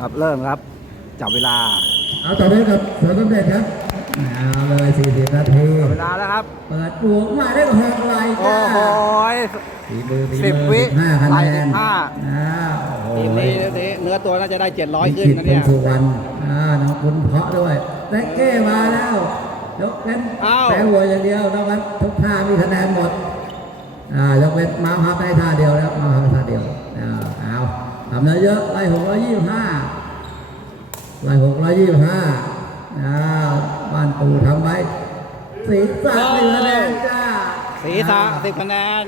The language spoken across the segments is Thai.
ครับเริ่มครับจับเวลาเอาต่อเลยกับสวนสมเด็จครับเอาเลย40 นาที จับเวลาแล้วครับเปิดบวกมาได้6ไหลโอ้จ้าโหฝีมือ10 วิ15 คะแนน15โอ้โหทีมนี้เนื้อตัวน่าจะได้700ขึ้นนะเป็เนี่ยนสุวรรณน้องคุณเพาะด้วยและเก้มาแล้วยกเป็นแต่หัวอย่างเดียวแล้วมันทุกท่ามีคะแนนหมดยกเป็นมาพับได้ท่าเดียวแล้วมาพับท่าเดียวเอาทำเยอะไล่625บ้านปู่ทำไว้ศีรษะ10 คะแนนจ้าศีรษะ10 คะแนน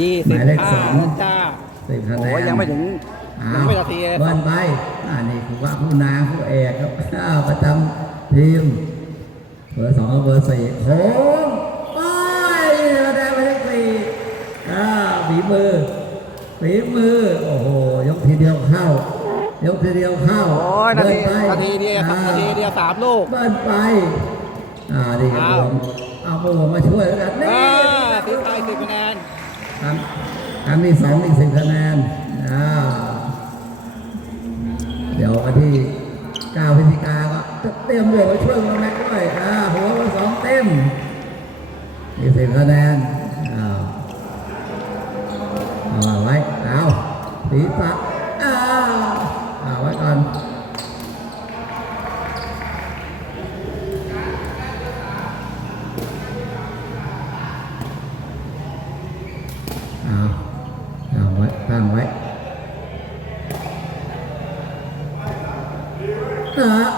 25จ้า10 คะแนนโอ้ยังไม่ถึงนาทีเบิ้ลไปนี่คือว่าผู้นางผู้เอกครับประจำทีมเบอร์ 2กับเบอร์ 4โค้งไปได้ไปทั้ง4ฝีมือโอ้โหยกทีเดียวเข้ายกทีเดียวเข้าโอ้ยนาทีเดียว3 ลูกเบิ้ลไปดีครับเอาพวกมาช่วยแล้วกันนี่ทีมไทย10 คะแนนครั้งที่2อีก10 คะแนนเดี๋ยววันที่9 พฤศจิกายนก็จะเตรียมบวกไปช่วยแม็กด้วยหัว2 เต็มมี10 คะแนนเอาไว้ศีรษะไว้ก่อนตั้งไว้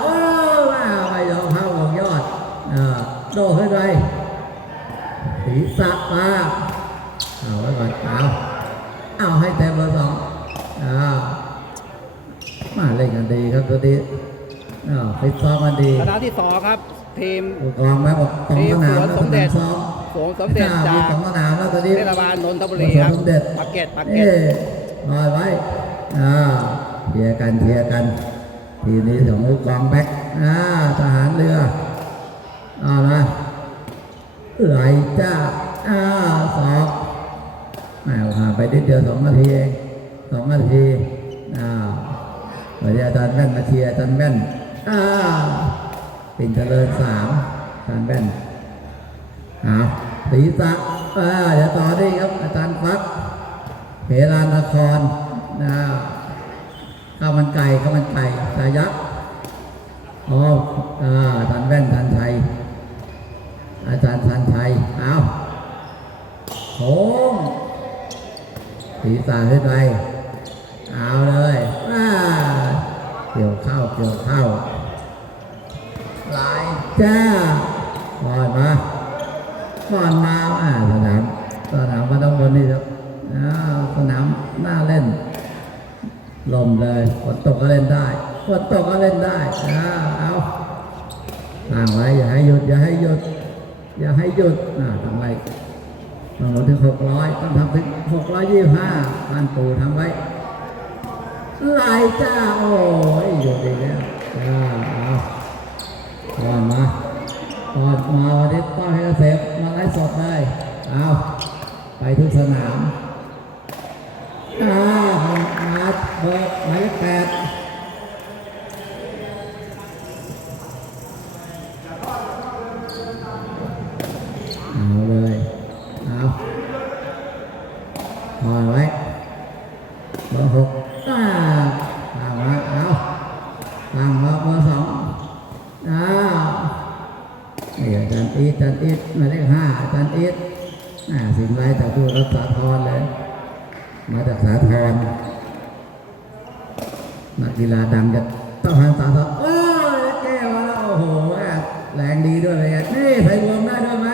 โอ้ไม่ยอมเข้าลงยอดโดดขึ้นไปศีรษะมาเอาไว้ก่อนเอาให้เต็มเบอร์ 2มาเล่นกันดีครับตัวนี้ฟิตซ้อมกันดีสนามที่2ครับทีมกองมาบอก2 สนามสมเด็จซ้อมสมเด็จจาก2 สนามแล้วตัวนี้เทศบาลนนทบุรีครับปากเกร็ดลอยไว้เชียร์กันทีนี้ของลูกกองแบ็คทหารเรือนะไหลจ้าสอบผ่านไปนิดเดียว2 นาทีเอง2 นาทีเดี๋ยวอาจารย์แว่นมาเชียร์อาจารย์แว่นปิ่นเจริญ3อาจารย์แว่นศีรษะเดี๋ยวต่อได้ครับอาจารย์ฟักเพลานครข้าวมันไก่สายักษ์อาจารย์แว่นทันชัยอาจารย์ทันชัยโค้งศีรษะขึ้นไปเอาเลยเกี่ยวเข้าลายจ้าก่อนมาสนามก็ต้องบนนี่ครับสนามน่าเล่นลมเลยฝนตกก็เล่นได้เอาตั้งไว้อย่าให้หยุดทำไมต้องถึง600ต้องทำถึง625บ้านปู่ทำไว้ลายจ้าโอ้ยหยุดอีกแล้วเอาก่อนมาวันนี้ต้อนให้เสพมาไล่สดเลยไปทุกสนามมาเบอร์หมายเลข 8เอาเลยพอไว้เบอร์ 6ตั้งมาตั้งมาเบอร์ 2นี่อาจารย์อีทหมายเลข 5อาจารย์อีทสิงห์ไรจากผู้รักษาธรเลยมาจากสาธรนักกีฬาดังจะต้องหันสาธรโอ้ยแก้วแล้วโอ้โหแรงดีด้วยเลยนี่ใส่รวมได้ด้วยไหม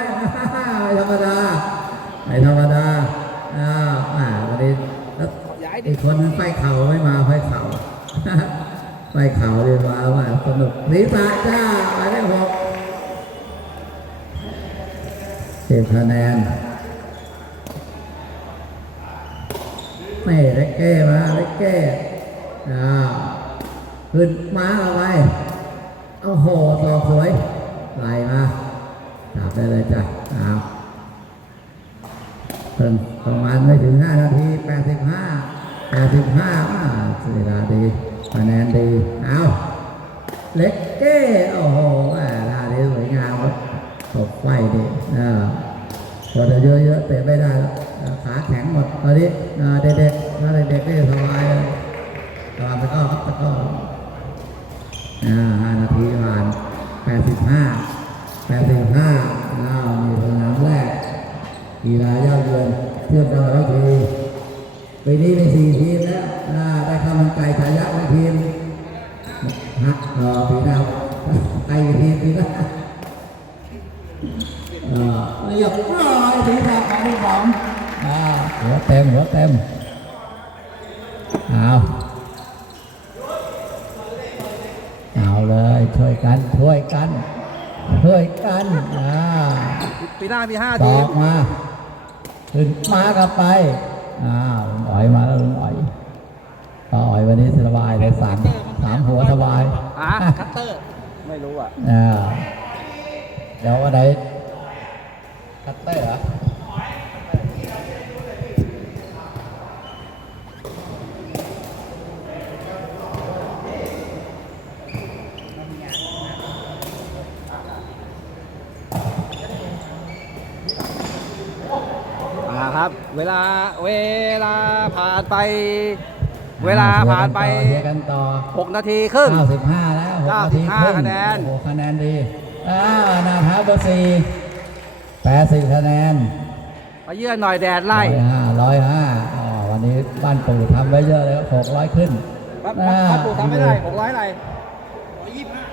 ไม่ธรรมดาวันนี้อีกคนไฟเข่าไม่มาไฟเข่าเรียนว่าสนุกศีรษะจ้าหมายเลข 6 10 คะแนนไม่เล็กแก้มาขึ้นม้าเอาไปโอ้โหตอกสวยไหลมาจับได้เลยจ้ะเพิ่งประมาณไม่ถึง5 นาที85 85เวลาดีคะแนนดีเอาเล็กเก้โอ้โหท่านี้สวยงามครับตบไฟดีพอเดี๋ยวเยอะๆเตะไม่ได้แล้วขาแข็งหมดตอนนี้เด็กๆถ้าเด็กๆนี่สบายเลยตอนไปก็ครับไปก็5 นาทีผ่าน85มีสนามแรกกีฬาเย้าเยือนเทียบดาวร้อยทีปีนี้มี4 ทีมแล้วได้ข้าวมันไก่ฉายาไว้ทีมปีหน้าไก่ทีมปีหน้าเรียบร้อยทีแรกของที่สองหัวเต็มเอาเลยช่วยกันปีหน้ามี5 ต ที อ ม กมาขึ้นมากลับไปลุงอ๋อยมาแล้วลุงอ๋อยต่ออ๋อยวันนี้สบายเลย3 หัวสบาย คัตเตอร์ไม่รู้อ่ะ เดี๋ยววันไหนคัตเตอร์เหรอครับเวลาผ่านไปกันต่อ6 นาทีครึ่ง 95แล้ว6 นาทีครึ่ง คะแนน คะแนนดีนาท้าเบอร์4 80 คะแนนมาเยื่อหน่อยแดดไล่105วันนี้บ้านปู่ทำไว้เยอะเลย600ขึ้นบ้านปู่ทำไม่ได้600อะไร625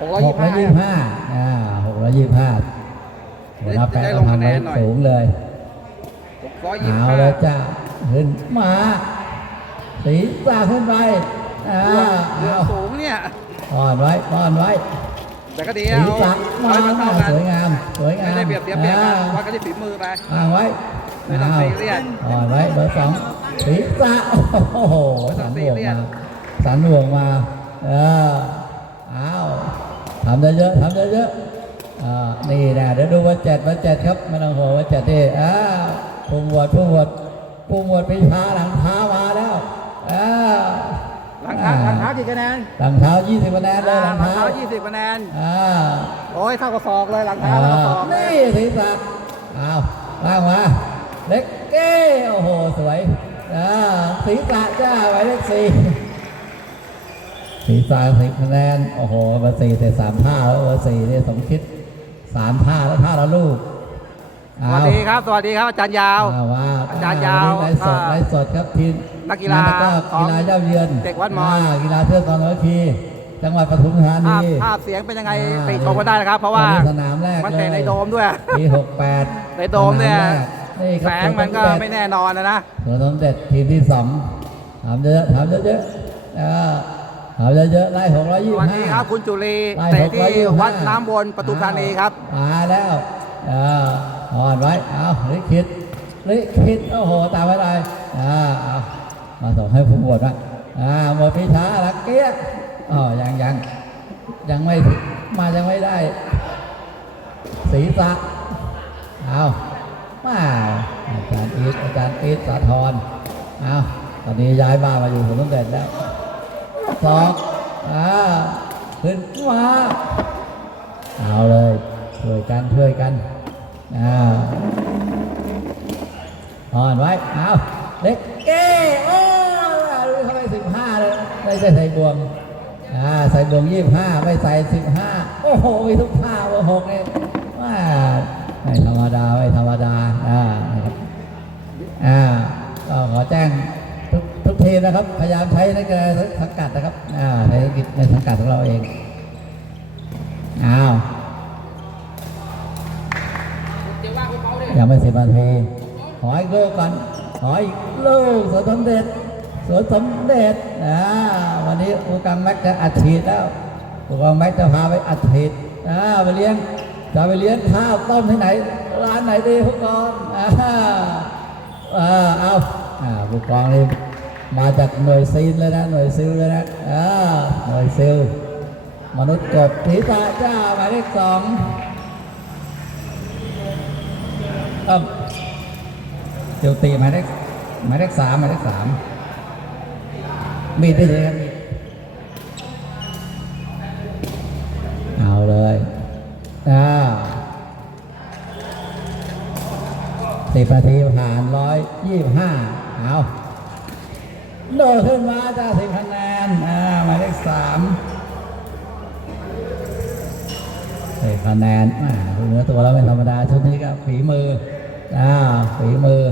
หัวหน้าแปะทำไว้สูงเลยเอาเลยจ้าขึ้นมาศีรษะขึ้นไปสูงเนี่ยป้อนไว้แต่ก็ดีศีรษะมาสวยงามไม่ได้เปรียบวัดกันที่ฝีมือไปไว้ไม่ต้องซีเรียสป้อนไว้เบอร์2ศีรษะโอ้โหสันห่วงมาทำเยอะนี่นะเดี๋ยวดูว่า7ครับไม่ต้องห่วงว่า7ดิผู้หมวดปีชาหลังเท้ามาแล้วหลังเท้ากี่คะแนนหลังเท้า20 คะแนนเลยหลังเท้า20 คะแนนโอ้ยเท่ากับศอกเลยหลังเท้านี่ศีรษะว่างมาเล็กเก้โอ้โหสวยศีรษะจ้าไว้เลข4ศีรษะ10 คะแนนโอ้โหเบอร์4แต่3 ท่าแล้วเบอร์4นี่สมคิด3 ท่าแล้วท่าละลูกสวัสดีครับอาจารย์ยาวอาจารย์ยาวไลฟ์สดครับทีมนักกีฬากีฬาเย้าเยือนเด็กวัดมอญกีฬาเทือกเขาน้อยพีจังหวัดปทุมธานีภาพเสียงเป็นยังไงติชมกันได้นะครับเพราะว่าสนามแรกมันเตะในโดมด้วยปี68ในโดมเนี่ยแสงมันก็ไม่แน่นอนนะสวนสมเด็จทีมที่2ทำเยอะทำเยอะไล่625วันนี้ครับคุณจุลีเตะที่วัดน้ำวนปทุมธานีครับมาแล้วอ่อนไว้ลิขิตโอ้โหตามไม่ได้มาส่งให้ผู้หมวดนะหมวดพิชาลักเกียรยังไม่ได้ศีรษะมาอาจารย์อีทสาธรตอนนี้ย้ายบ้านมาอยู่สวนสมเด็จแล้วขึ้นมาเอาเลยช่วยกันอ่อนไว้เล็กเก้ดูเข้าไป15เลยไม่ใส่บวงใส่บวง25ไม่ใส่15โอ้โหมีทุกท่าเบอร์6เนี่ยไม่ธรรมดานะครับก็ขอแจ้งทุกทีมนะครับพยายามใช้ในการสังกัดนะครับในสังกัดของเราเองยังไม่10 นาทีขออีกลูกกันขออีกลูกสวนสมเด็จวันนี้ผู้กำแม็กจะอัดฉีดแล้วผู้กำแม็กจะพาไปอัดฉีดไปเลี้ยงข้าวต้มที่ไหนร้านไหนดีผู้กองผู้กองนี่มาจากหน่วยซิลเลยนะหน่วยซิลมนุษย์กบศีรษะจ้าหมายเลข2เตียวตีหมายเลข3 มีดได้เลยครับมีดเอาเลย10 นาทีผ่าน125เอาโดดขึ้นมาจ้า10 คะแนนหมายเลข3 10 คะแนนดูเนื้อตัวแล้วไม่ธรรมดาชุดนี้ก็ฝีมือฝีมือ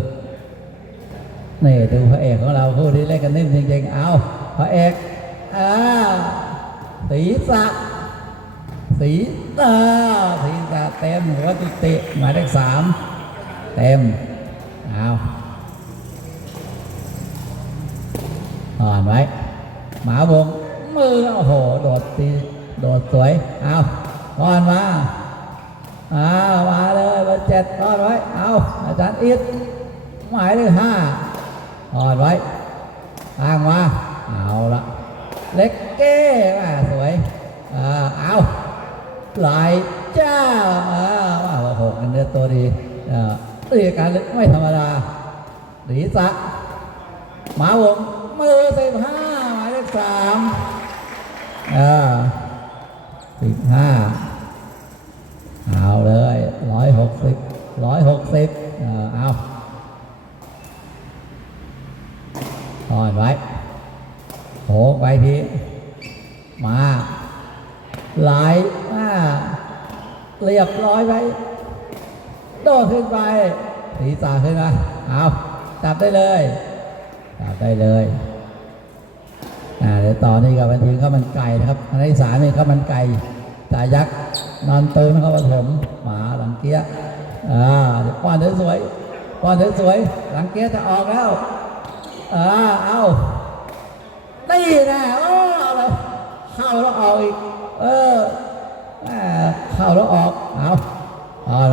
นี่ดูพระเอกของเราคู่ที่เล่นกันนิ่มจริงๆเอาพระเอกศีรษะศีรษะเต็มหัวติหมายเลข3เต็มเอาอ่อนไว้หมาวงมือโอ้โหโดดสวยเอาอ่อนมามาเลยเบอร์7อ่อนไว้เอาอาจารย์อิทหมายเลข5อ่อนไว้ทางมาเอาละเล็กเก้สวยเอาไหลจ้าว่า6เนื้อตัวดีตีการลึกไม่ธรรมดาศีรษะหมาวงมือ15หมายเลข315เอาเลย160เอาถอนไว้โผล่ไปทีมาไหลเรียบร้อยไปโดดขึ้นไปศีรษะขึ้นมาเอาจับได้เลยเดี๋ยวต่อนี่กับบันทึกข้าวมันไก่นะครับอันที่3นี่ข้าวมันไก่จ่ายักษ์นอนตื่นข้าวปฐมหมาหลังเกี้ยเดี๋ยวป้อนสวยหลังเกี้ยจะออกแล้วเอาตีนะเอาเลยเข้าแล้วออกอีกเข้าแล้วออกเอา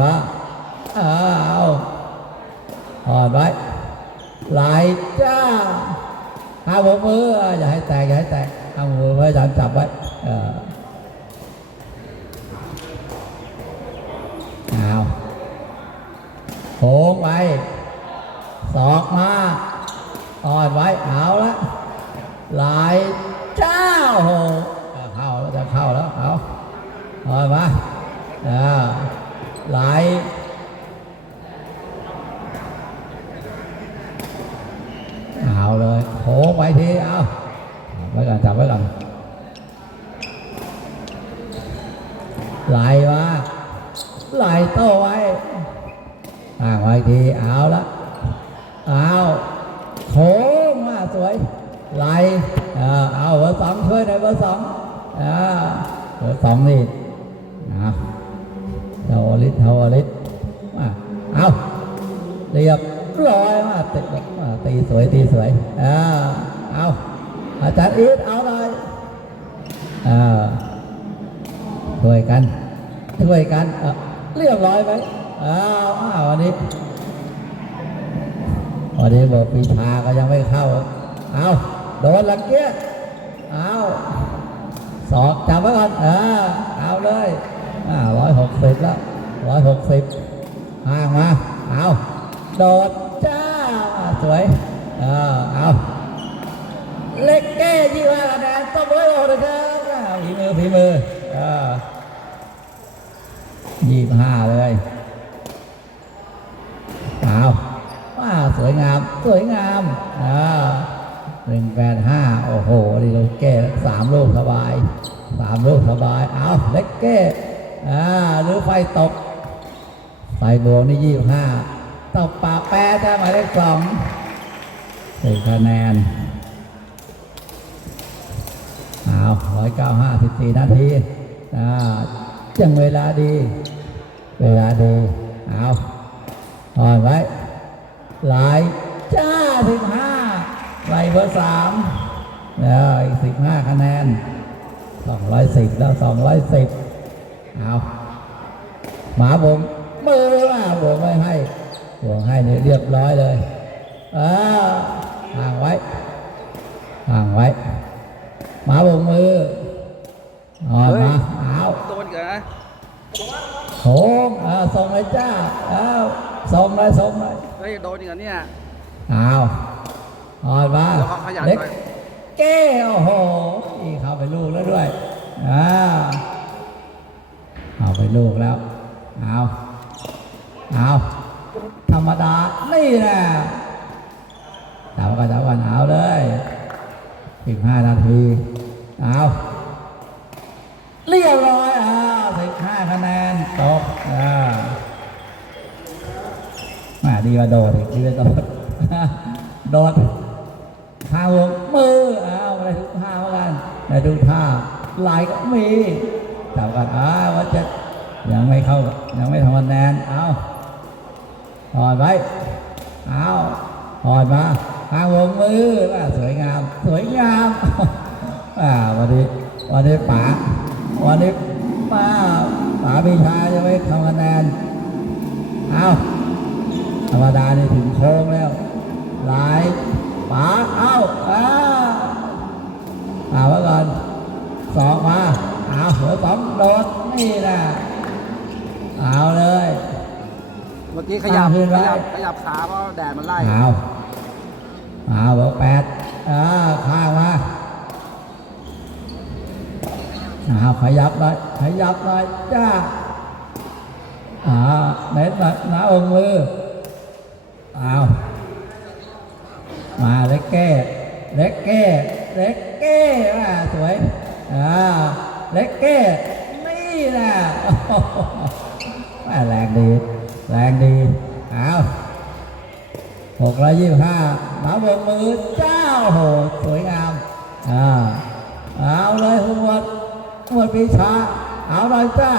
ละเอาถอดไว้ไหลจ้าห้ามมืออย่าให้แตกห้ามมือไว้จับไว้เอาโค้งไปศอกมาอ่อนไว้เอาละไหลจ้าโหเข้าแล้วเอาอ่อนมาไหลเอาเลยโค้งไปทีเอาจับไว้ก่อนไหลมาไหลโต้ไว้ห่างไว้ทีเอาละเอาโค้งมาสวยไหลเอาเบอร์ 2ช่วยหน่อยเบอร์ 2เบอร์ 2นี่เทวฤทธิ์เอาเรียบร้อยมาตีสวยเอาอาจารย์อีทเอาเลยช่วยกันเรียบร้อยไหมวันนี้บอกปีชาก็ยังไม่เข้าเอาโดนหลังเกี้ยศอกจับไว้ก่อนเอาเลย160แล้ว160ห่างมาเอาโดดจ้าสวยเอาเล็กแก้25 คะแนนต้องไว้โอ้เลยครับฝีมือ25เลยเอาสวยงาม185โอ้โหนี่เราแก้3 ลูกสบายเอาเล็กแก้หรือไฟตกไฟบวกนี่25ตบปากแปรได้หมายเลข2 10 คะแนนเอา195 14 นาทียังเวลาดีเอาอ่อนไว้ไหลจ้า15ไหลเบอร์ 3อีก15 คะแนน210แล้ว210เอาหมาบ่งมือบ่งไม่ให้เนี่ยเรียบร้อยเลยห่างไว้หมาบ่งมืออ่อนมาเอาโดนกันนะโค้งส่งเลยจ้าส่งเลยเฮ้ยโดนอย่างนี้อ่อนมาเล็ก เก้โอ้โหนี่เข้าไปลูกแล้วด้วยเข้าไปลูกแล้วเอาธรรมดานี่แหละจับกันเอาเลย15 นาทีเอาเรียบร้อย15 คะแนนตกมาดีว่าโดดอีกดีว่าโดดข้าวมืออะไรทุกท่าเหมือนกันในทุกท่าลายก็มีจับกันว่าจะยังไม่เข้ายังไม่ทำคะแนนถอดไว้ถอดมาข้าวมือสวยงามวันนี้ป๋าวันนี้ป๋าพิชาจะไม่ทำคะแนนธรรมดานี่ถึงโค้งแล้วหลายป๋าไว้ก่อน2มาหัว2โดดนี่นะเอาเลยเมื่อกี้ขยับขาเพราะแดดมันไล่เบอร์8ข้างมาขยับหน่อยจ้าเน้นหน้าองค์มือมาเล็กแก้สวยเล็กแก้นี่นะแรงดี625หมาบงมือเจ้าโหสวยงามเอาเลยหัวปีชาเอาเลยจ้า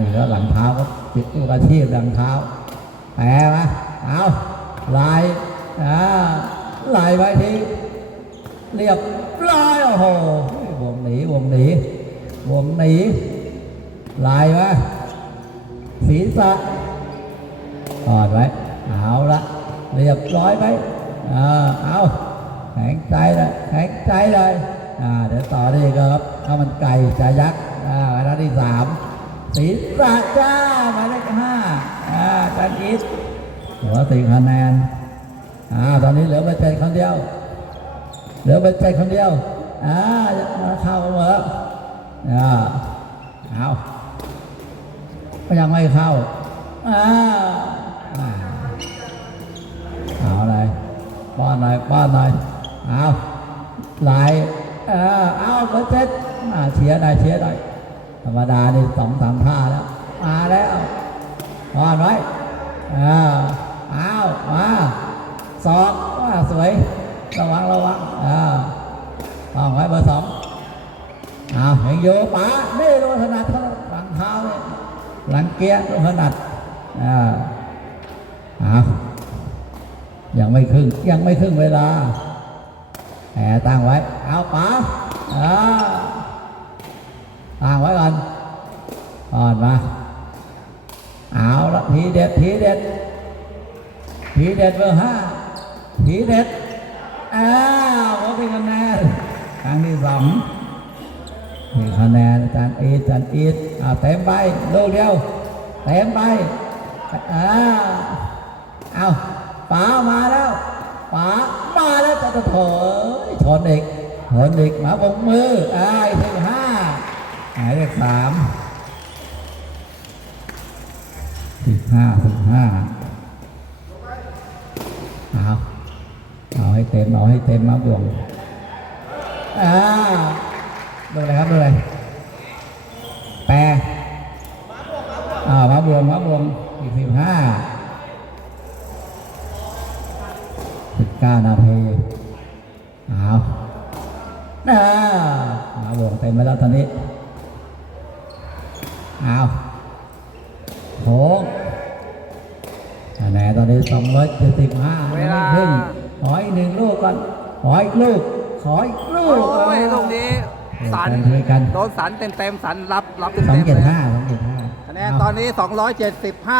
นี่ก็หลังเท้าก็ปิดตัวอาชีพหลังเท้าแปลมาลายไว้ทีเรียบร้อยโอ้โหวงหนีลายมาศีรษะถอดไว้เอาละเรียบร้อยไหมแข็งใจเลยเดี๋ยวต่อนี่ครับข้าวมันไก่จะยักษ์อันที่3ศีรษะจ้าหมายเลข5จันอิทหัว4 คะแนนตอนนี้เหลือไปใจคนเดียวมาเข้าเหรอก็ยังไม่เข้าเอาอะไรป้อนหน่อยไหลเบอร์7เชียร์หน่อยธรรมดานี่2-3 ท่าแล้วมาแล้วป้อนไว้มาศอกสวยระวังป้องไว้เบอร์2เห็นโยป๋านี่โดนถนัดฝั่งเท้าเนี่ยหลังเกียร์โดนถนัดยังไม่ครึ่งเวลาแหมตั้งไว้ป๋าตั้งไว้ก่อนมาละทีเด็ดเบอร์5ทีเด็ดว่าเป็นคะแนนครั้งที่2มีคะแนนอาจารย์อีทเต็มไปลูกเดียวเต็มไปป๋ามาแล้วจะโถชนอีกหมาบงมือที่5หมายเลข3 15เอาให้เต็มมาบวงดูอะไรครับแปรมาบวงอีก15 19 นาทีมาบวงเต็มไปแล้วตอนนี้โค้งคะแนนตอนนี้275เวลาครึ่งขออีก1 ลูกก่อนขออีกลูกลูกนี้สันโดนสันเต็มสันรับเต็มเลยคะแนนตอนนี้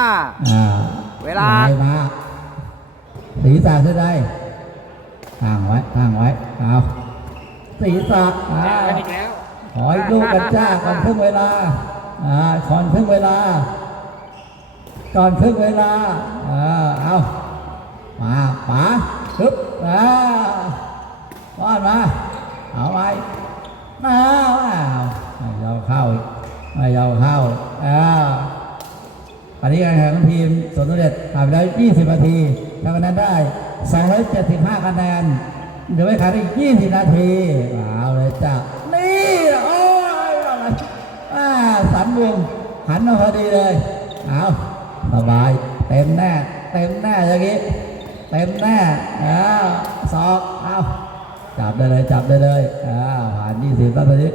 275เวลาศีรษะขึ้นได้ทางไว้ศีรษะขออีกลูกกันจ้าก่อนครึ่งเวลามาป๋าปึ๊บ ป้อนมาเอาไว้มาไม่ยอมเข้าอีกไม่ยอมเข้าอันนี้การแข่งขันทีมสวนสมเด็จผ่านไปแล้ว20 นาทีทำคะแนนได้275 คะแนนเดี๋ยวไม่ขาดอีก20 นาทีเอาเลยจ้ะนี่โอ้ยสันวงหันมาพอดีเลยเอาสบายเต็มแน่อย่างนี้เต็มแน่ศอกเอาจับได้เลยผ่าน20แล้วตอนนี้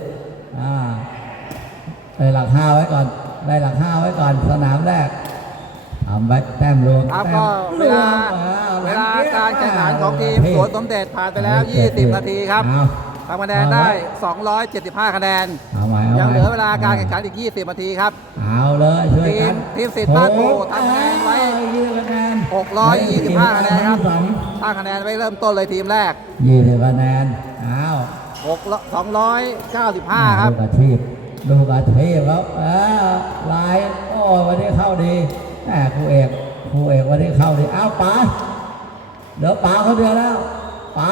ได้หลัก 5ไว้ก่อนสนามแรกทำไปแต้มรวม ครับก็เวลาการแข่งขันของทีมสวนสมเด็จผ่านไปแล้ว20 นาทีครับทำคะแนนได้275 คะแนนยังเหลือเวลาการแข่งขันอีก20 นาทีครับเอาเลยช่วยกันทีมสิทธิ์บ้านโพทำคะแนนไว้625 คะแนนครับถ้าคะแนนไว้เริ่มต้นเลยทีมแรก20 คะแนน295 ครับลูกอาชีพครับลายโอ้วันนี้เข้าดีครูเอกวันนี้เข้าดีป๋าเดี๋ยวป๋าเขาเดือดแล้วป๋า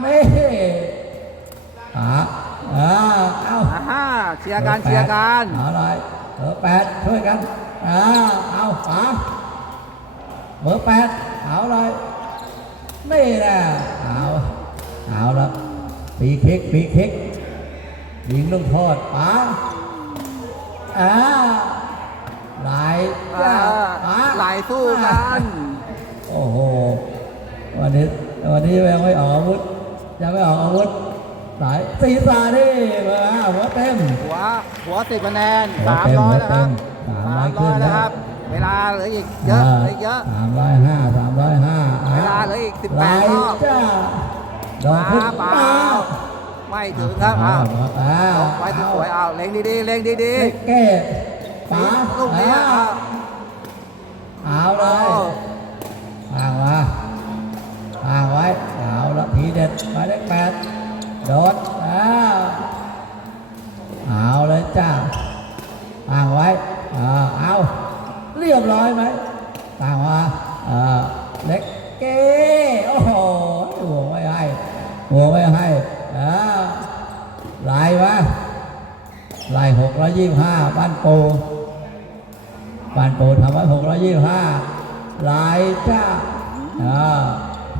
ไม่ป๋าเชียร์กันเอาเลย8ช่วยกันเอาป๋าเบอร์8เอาเลยนี่แหละเอาละปีคิกยิงลูกโทษป๋าไหลสู้กันโอ้โหวันนี้ยังไม่ออกอาวุธไหลศีรษะนี่หัวเต็มหัว10 คะแนน300นะครับ300นะครับเวลาเหลืออีกเยอะ305เวลาเหลืออีก18 รอบเปล่าไม่ถึงครับไว้สวยเล็งดีแก้ป๋าลูกนี้เอาเลยห่างไว้เอาละทีเด็ดหมายเลข8โดดเอาเลยจ้าห่างไว้เอาเรียบร้อยไหมต่างว่าเล็กเก้โอ้โหหัวไม่ให้ลายวะลาย625บ้านปูทำไว้625ลายจ้า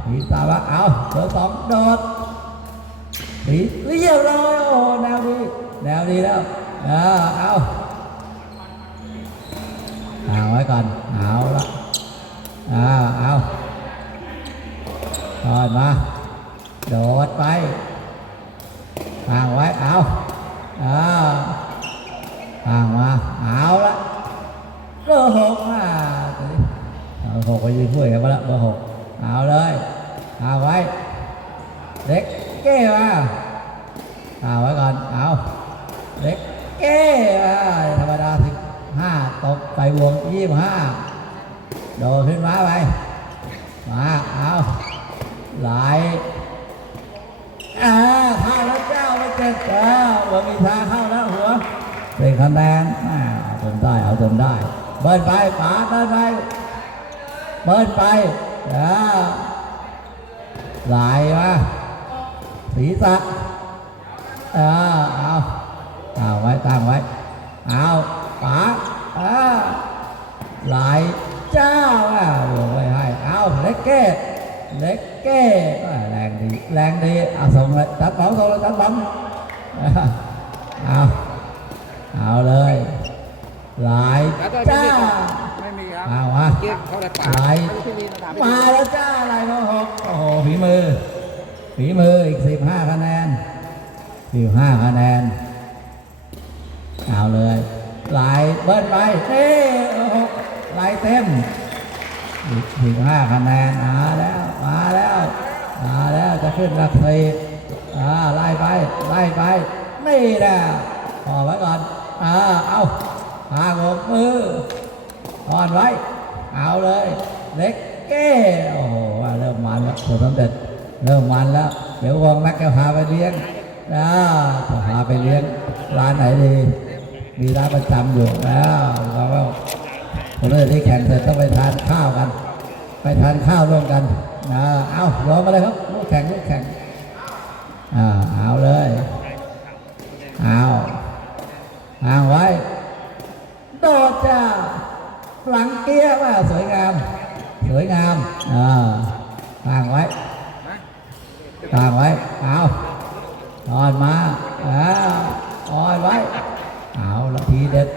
ผีตาว่าเอาเบอร์2โดดผีเรียบร้อยโอ้แนวดีแล้วเอาไว้ก่อนเอาละเอาตอนมาโดดไปห่างไว้ห่างมาเอาละเบอร์6เอา6ไปยืนช่วยกันมาละเบอร์6เอาเลยห่างไว้เล็กเก้มาห่างไว้ก่อนเอาเล็กเก้ธรรมดา15ตกใส่วง25โดดขึ้นมาไปมาเอาไหลเข้าแล้วเจ้าแล้วเจ็ดหัวมีทางเข้าแล้วหัวเป็นคะแนนเอาจนได้เบิร์นไปป๋าเบิร์นไปไหลมาศีรษะเอาไว้ตั้งไว้เอาป๋าไหลเจ้าหัวไว้ให้เอาเล็กเก้แรงดีส่งเลยตัดบอลเอาเลยไหลจ้าไม่มีครับเอาไหลมาแล้วจ้าไหลมา6โอ้โหฝีมืออีก15 คะแนนเอาเลยไหลเบิ้ลไปไหลเต็มอีก15 คะแนนมาแล้วจะขึ้นหลัก4ไล่ไปนี่แหละพอไว้ก่อนเอาห่างมืออ่อนไว้เอาเลยเล็กเก้โอ้โหเริ่มมันแล้วสมเด็จเริ่มมันแล้วเดี๋ยววงแม็กจะพาไปเลี้ยงพาไปเลี้ยงร้านไหนดีมีร้านประจำอยู่แล้วเราก็ผมเลยที่แข่งเสร็จต้องไปทานข้าวกันร่วมกันเอาลงมาเลยครับลูก แข่งลูกแข่งเอาเลยเอาไว้โดดจ้าหลังเกี้ยว่าสวยงามตั้งไว้เอาอ่อนมาอ่อนไว้เอาละทีเด็ด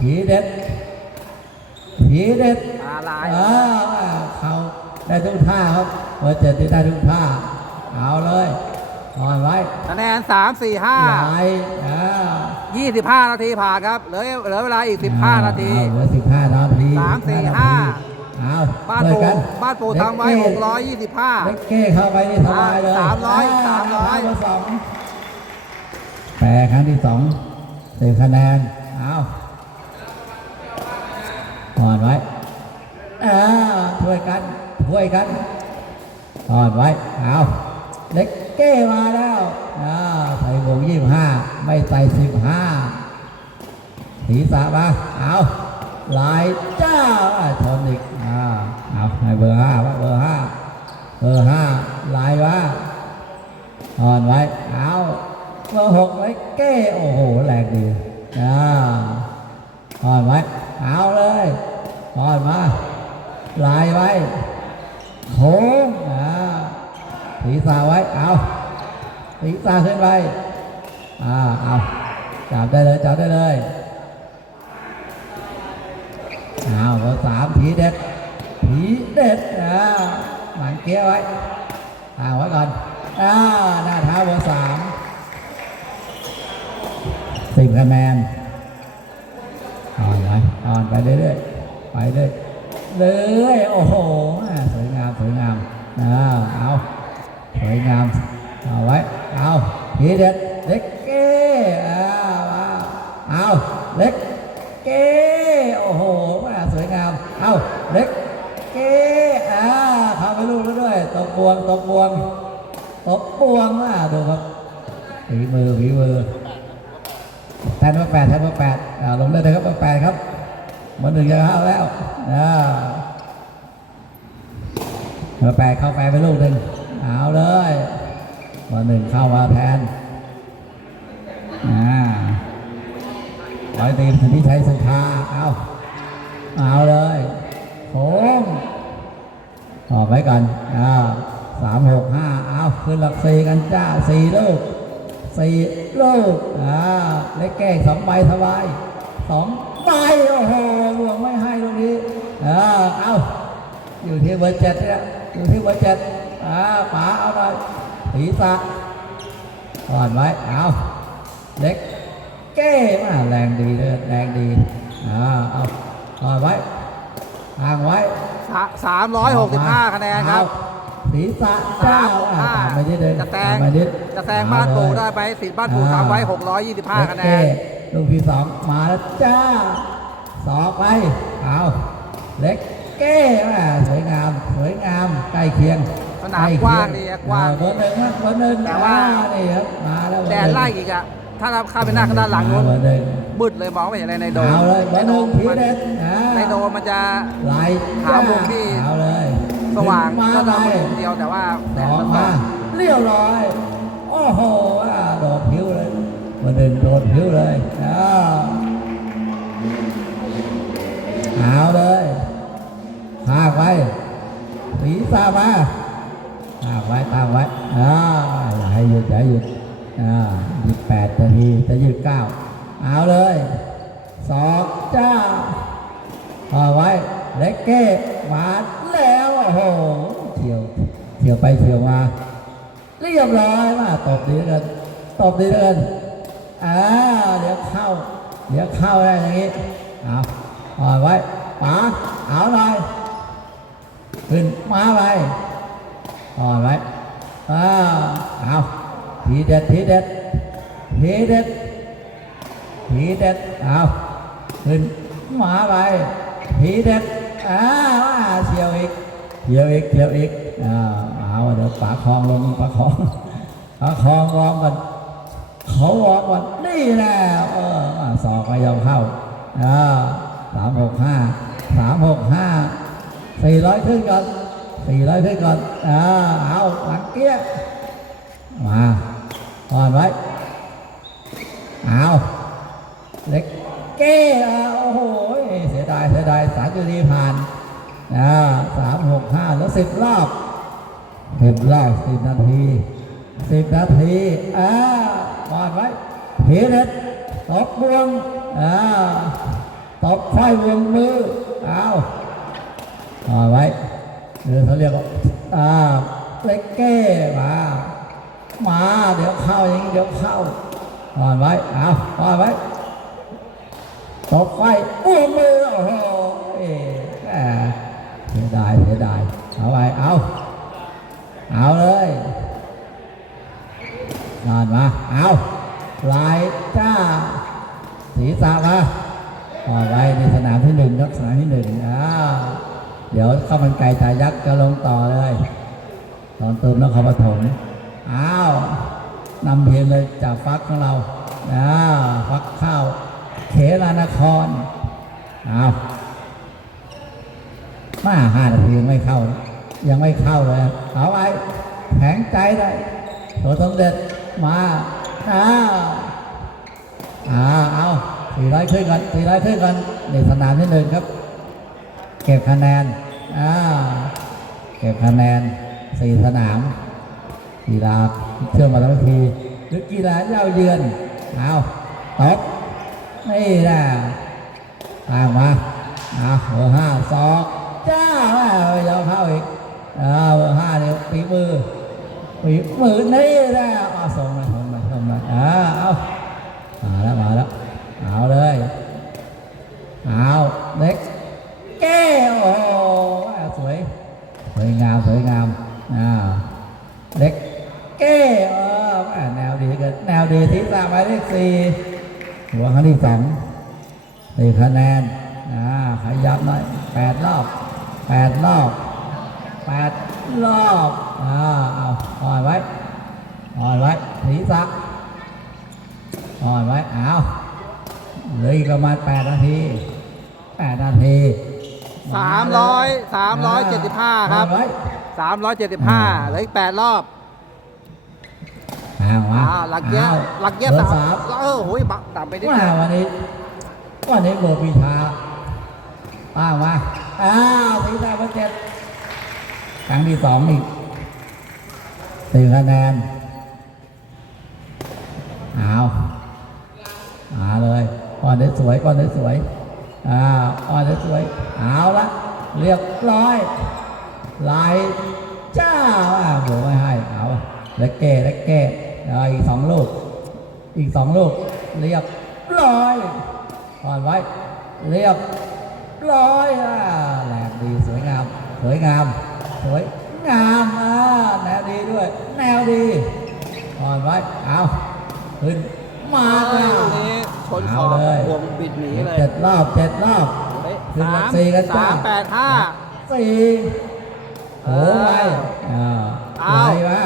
ทีเด็ดอะไรเขาได้ทุกท่าครับเบอร์ 7ได้ทุกท่าเอาเลยอ่อนไว้คะแนน3 4 5 25 นาทีผ่านครับเหลือเวลาอีก15 นาทีเหลือ15 นาที3 4 5เอาบ้านปู่ทำไว้625เล็กเก้เข้าไปนี่สบายเลย300 แปรครั้งที่2 10 คะแนนเอาอ่อนไว้ช่วยกันอ่อนไว้เอาเล็กเก้มาแล้วใส่วง25ไม่ใส่15ศีรษะมาเอาลายจ้าชนอีกเอาให้เบอร์ 5เบอร์ 5ลายว่าอ่อนไว้เอาเบอร์ 6เล็กเก้โอ้โหแรงดีอ่อนไว้เอาเลยอ่อนมาลายไว้โค้งศีรษะไว้เอาศีรษะขึ้นไปเอาจับได้เลยเอาเบอร์ 3ทีเด็ดหลังเกี้ยไว้ไว้ก่อนหน้าเท้าเบอร์ 3 10 คะแนนอ่อนไปเรื่อยโอ้โหสวยงามเอาสวยงามเอาไว้เอาทีเด็ดเล็กเก้เอาเล็กเก้โอ้โหสวยงามเอาเล็กเก้เข้าไปลูกแล้วด้วยตบพวงดูครับฝีมือแทนเบอร์ 8ลงเลยนะครับเบอร์ 8ครับเบอร์ 1จะเข้าแล้วเบอร์ 8เข้าไปลูกหนึ่งเอาเลยเบอร์ 1เข้ามาแทนร้อยตีมที่ใช้สังคาเอาเลยโค้งออกไว้ก่อน3 6 5เอาขึ้นหลัก4กันจ้า4 ลูกเล็กแก้2 ใบสบาย2 ใบโอ้โหหลวงไม่ให้ตรงนี้เอาอยู่ที่เบอร์ 7เนี่ยป๋าเอาไปศีรษะอ่อนไว้เอาเล็กเก้มาแรงดีเอาอ่อนไว้ห่างไว้365 คะแนนครับศีรษะไม่ได้เลยจะแซงบ้านปู่ได้ไปสิทธิ์บ้านปู่ทำไว้625 คะแนนลูกที่2มาแล้วจ้าสอกไปเอาเล็กเก้สวยงามใกล้เคียงสนามกว้างดีกว้างเบอร์ 1แต่ว่านี่ครับมาแล้วแดดไล่อีกถ้าเราเข้าไปหน้าด้านหลังนู้นมืดเลยมองไม่เห็นอะไรในโดมในโดมมันจะหามุมที่สว่างก็ต้องมุมเดียวแต่ว่าแดดมันมาเรียบร้อยโอ้โหโดดผิวเลยเบอร์ 1โดดผิวเลยเอาเลยพากไว้ศีรษะมาตั้งไว้ให้หยุด28 นาทีจะยืด9เอาเลยสอกจ้าเอาไว้เล็กเก้มาแล้วโอ้โหเฉียวไปเฉียวมาเรียบร้อยมาตบดีเกินเดี๋ยวเข้าได้อย่างนี้เอาไว้ป๋าเอาหน่อยขึ้นมาไปอ่อนไว้เอาทีเด็ดเอาขึ้นมาไปทีเด็ดเฉียวอีกเอาเดี๋ยวป๋าคลองลงป๋าคลองวอร์มกันเขาวอร์มกันนี่แหละสอกไม่ยอมเข้า365 400 ขึ้นก่อน 400ขึ้นก่อนเอาหลังเกี้ยมาอ่อนไว้เอาเล็กเก้โอ้โหเสียดาย3 จุดนี้ผ่าน365แล้ว10 รอบ10 นาทีวาดไว้เฮเล็ดตบวงตบไฟวงมือเอาไว้หรือเขาเรียกว่าเล็กเก้มาเดี๋ยวเข้าอย่างนี้เดี๋ยวเข้าอ่อนไว้อ่อนไว้ตบไฟวงมือโอ้โหเสียดายเอาไปเอาเลยนอนมาลายจ้าศีรษะมาไว้ในสนามที่1ครับสนามที่1เดี๋ยวข้าวมันไก่จ่ายักษ์จะลงต่อเลยตอนเติมแล้วเขาปฐมนำเพียงเลยจากฟักของเราฟักข้าวเขลานครมา5 นาทียังไม่เข้าเลยเอาไว้แข็งใจได้ตัวสมเด็จมาเอา400ขึ้นกันในสนามที่1ครับเก็บคะแนน4 สนามกีฬาเชื่อมมาแล้วทีหรือกีฬาเย้าเยือนตบนี่นะตามมาเบอร์5 2จ้ายาวเข้าอีกเบอร์5เนี่ยฝีมือนี่นะส่งมาเอามาแล้วเอาเลยเล็กแก้วโอ้สวยงามเล็กแก้วแนวดีกันแนวดีที่สามหมายเลข4หัวครั้งที่2 4 คะแนนขยับหน่อย8 รอบเอาอ่อนไว้ศีรษะอ่อนไว้เหลืออีกประมาณ8 นาที375 ครับ375เหลืออีก8 รอบหลักเกี้ย3โอ้ยต่ำไปนิดเดียววันนี้โบปีชามาศีรษะเบอร์7ครั้งที่2อีก4 คะแนนมาเลยก้อนได้สวยก้อนได้สวยเอาละเรียบร้อยลายจ้าโบไม่ให้เล็กเก้อีก2 ลูกเรียบร้อยก่อนไว้เรียบร้อยแหลกดีสวยงามแนวดีด้วยแนวดีก่อนไว้ขึ้นมาเลยนี้ชนขอบวงบิดหนีเลย7 รอบขึ้นมา4 กันจ้า385 4โอ้ยไปมา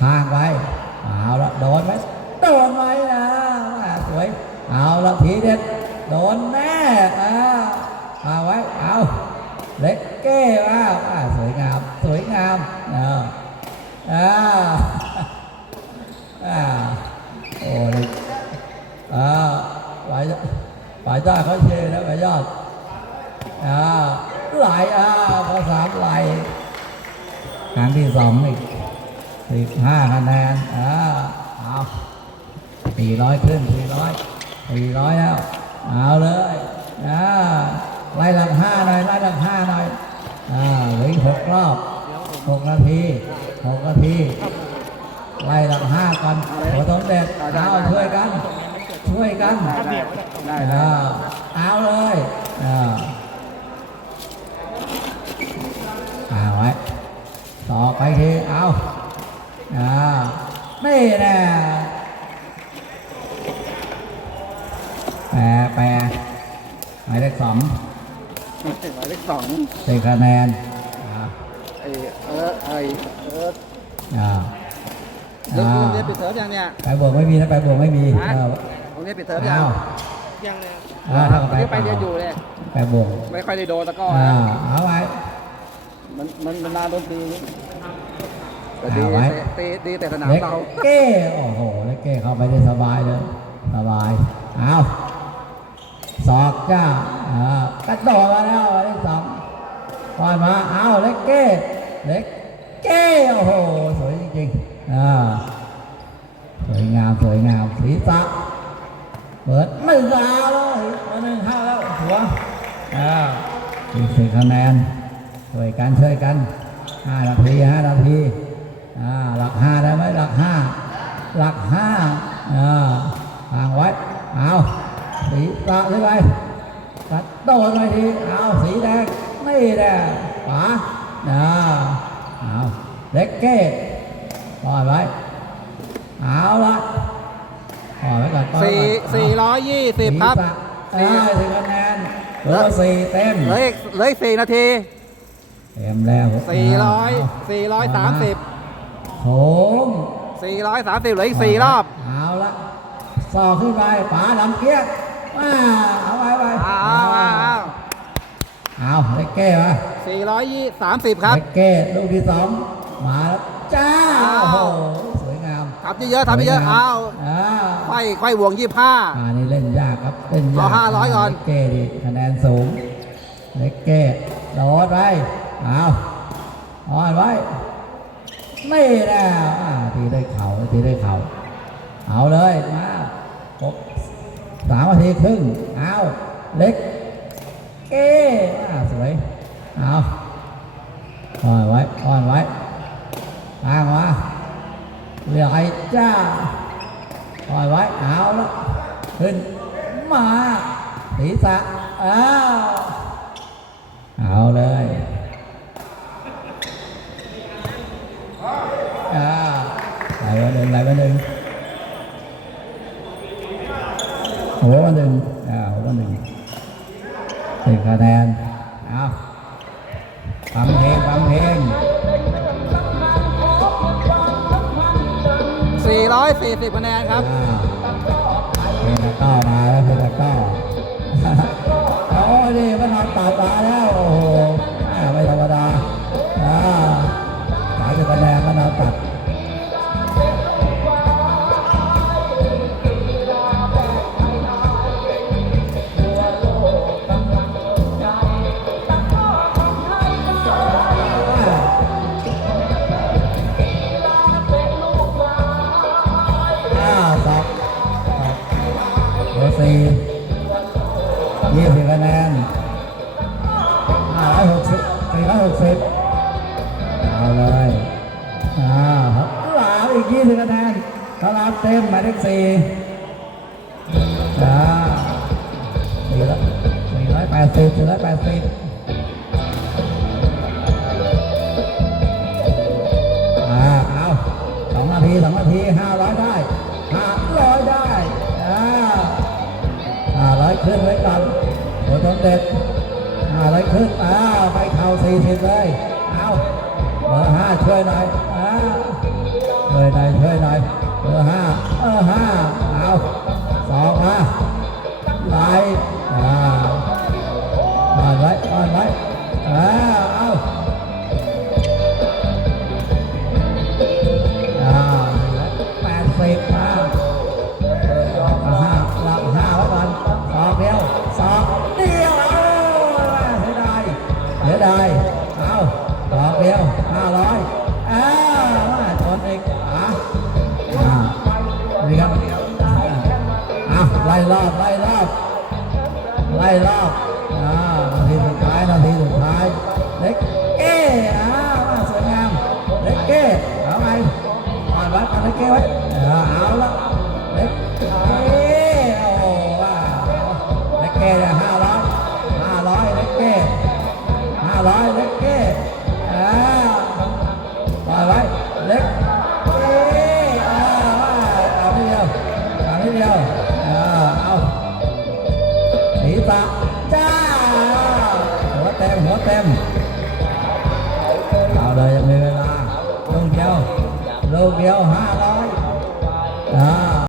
ข้างไปละโดนไหมสวยละทีเด็ดโดนแน่ไว้เล็กเก้สวยงามโอ้ยฝ่ายยอดเขาเชียร์แล้วฝ่ายยอดไหลพอ3 ไหลครั้งที่2อีก15 คะแนน400ขึ้น400แล้วเอาเลยไล่หลัง5หน่อยเหลืออีก6 รอบ6 นาทีไล่หลัง5กันหัวสมเด็จช่วยกันเอาเลยไว้ต่อไปทีนี่แน่แปรหมายเลข 2 4 คะแนนโรงเรียนปิดเทอมยังเนี่ยไปบวกไม่มีนะโรงเรียนปิดเทอมยังเลย เท่ากับ ที่ไปเรียนอยู่เลย แปดบวก ไม่ค่อยได้โดนตะกร้อ เอาไว้ มันนานโดนทีแต่ เอาไว้ ดีแต่สนาม เล็ก เรา เก้โอ้โหเล็กเก้เข้าไปได้สบายเลยสบายเอาศอกจ้ากระโดดมาแล้วเลขสองก่อนมาเอาเล็กเก้เล็กเก้โอ้โหสวยจริงๆสวยงามสวยงามศีรษะเปิดไม่สาวเลยมาหนึ่งห้าแล้วหัวอีก4 คะแนนช่วยกัน5 นาทีหลัก 5ได้ไหมหลัก 5หลัก 5ห่างไว้เอาสีตะขึ้นไปตัดโดนไปทีเอาสีแดงไม่แดงขวาเอาเล็กเก้ปล่อยไว้เอาละปล่อยไว้ก่อน420 ครับ 4 คะแนนเหลือ4เต็ม เหลืออีก4 นาที เต็มแล้ว430โถม 430เหลืออีก4 รอบ เอาละสอกขึ้นไปป๋าดำเกี้ยเอาไว้เอาเล็กเก้มา430 ครับ เล็กเก้ลูกที่2มาแล้วจ้าโอ้โหสวยงาม ทำเยอะเอาไขว้วง25นี่เล่นยากครับเล่นยาก เอา500ก่อนเล็กเก้ดิคะแนนสูงเล็กเก้โดดไปเอาอ่อนไว้ไม่แล้วทีได้เข่าเอาเลยมาครบ3 นาทีครึ่งเอาเล็กเก้สวยเอาอ่อนไว้ทางมาเหลือไอ้จ้าอ่อนไว้เอาแล้วขึ้นมาศีรษะเอาเลยไหลมาหนึ่งหัวมาหนึ่ง10 คะแนนเอาฟังเพลง440 คะแนนครับเพลงตะก้อมาแล้วเพลงตะก้อโอ้ยนี่มันนอนตัดมาแล้วโอ้โหไม่ธรรมดา30 คะแนนมันนอนตัด20 คะแนน460เอาเลยหลาอีก20 คะแนนตลาดเต็มหมายเลข4480เอา2 นาที500ได้500ได้500ขึ้นไว้ก่อนผลสมเด็จ500ขึ้นไปเข่า40เลยเอาเบอร์5ช่วยหน่อยช่วยหน่อยเบอร์5เอา2มาไหลอ่อนไว้เอา80มาหลัก 5ไว้ก่อนศอกเดียวเสียดายเอาศอกเดียว500ชนอีกนี่ครับไล่รอบนาทีสุดท้ายเล็กเก้สวยงามเล็กเก้เอาไงอ่อนไว้เล็กเก้ไว้เอาละเล็กเก้เล็กเก้500เล็กเก้500เล็กเก้ปล่อยไว้เล็กเก้เอาทีเดียวเอาศีรษะจ้าหัวเต็มเอาเลยยังมีเวลาลูกเดียว500